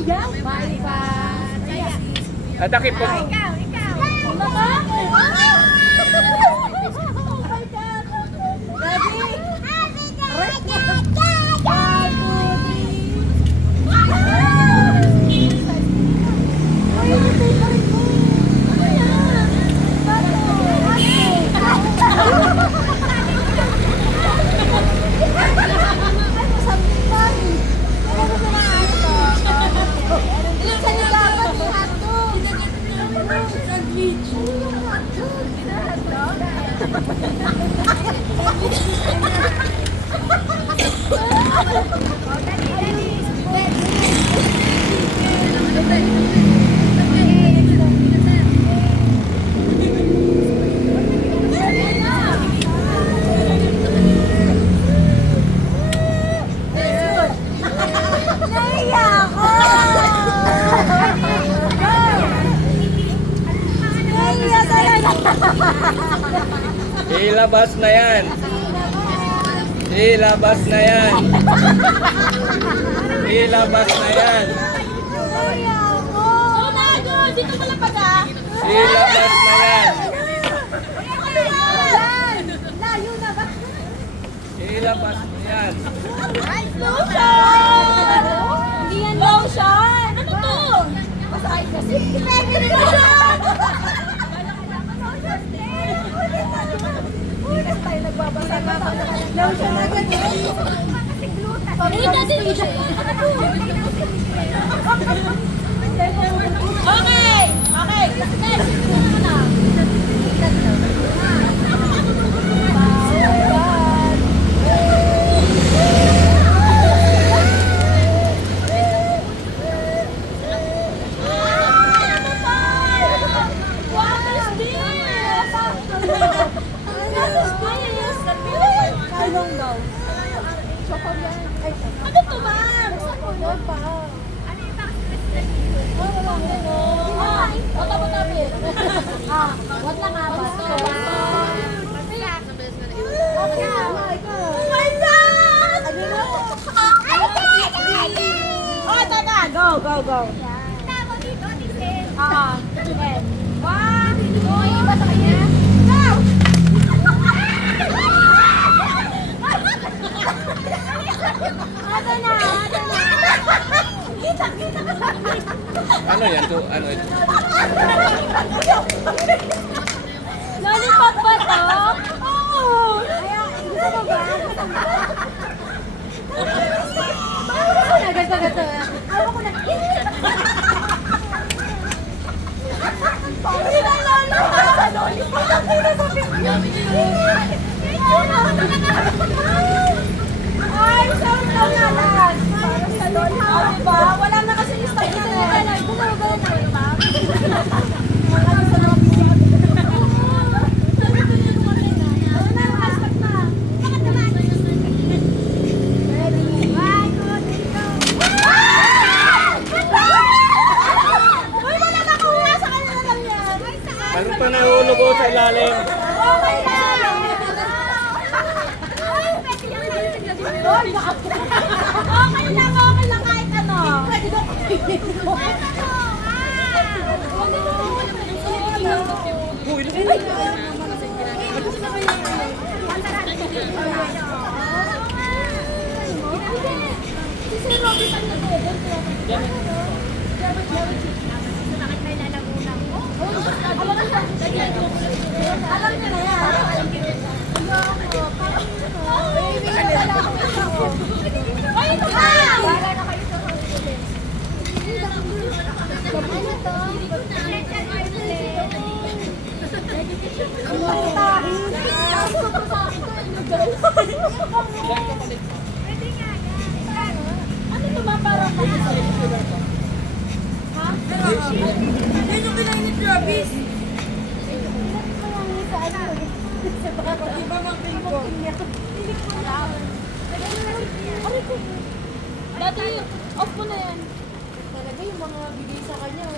Bayaw. Takip po. Ikaw. Ano ba? Oh my God. Ready? Ilabas na yan. Ilabas na yan. Ilabas na yan. Dito mo lang pala. Ilabas na yan. Layo na ba? Ilabas na yan. Lotion! Hindi yan lotion! Ano to? Masakit kasi. Lotion! Unas tayo nagbabasa. Lotion agad eh. Hindi natin lotion. Okay! Okay! Next! Ano to, ma'am? Ano pa? Ano yung wag lang nga ba? Oh my God! Oh, teka! Go! Tama dito, tisin. Ten. One, two, iba sa kanya. Go! Ato na! Kita! Ano yan? Ano ito? Lollipop ba to? Oo! Gusto mo ba? Ganto. Alam ko na. Hindi na lollipop! Lollipop! Ay, sound lang na lang. Parang sa lollipop. Diba? Wala na kasi yung style na yan. Gano'n na, diba? Ano sa lollipop? Ano pa nahulog ko sa ilalim? Okay lang! Okay lang kahit ano. Alam niyo na yan. Ay, ito ka! Wala na kayo sa confidence. Ano to? Ano ito ba parang ha? Yan yung kinain ni Travis. Dati, off mo na yan. Talaga yung mga bigay sa kanya.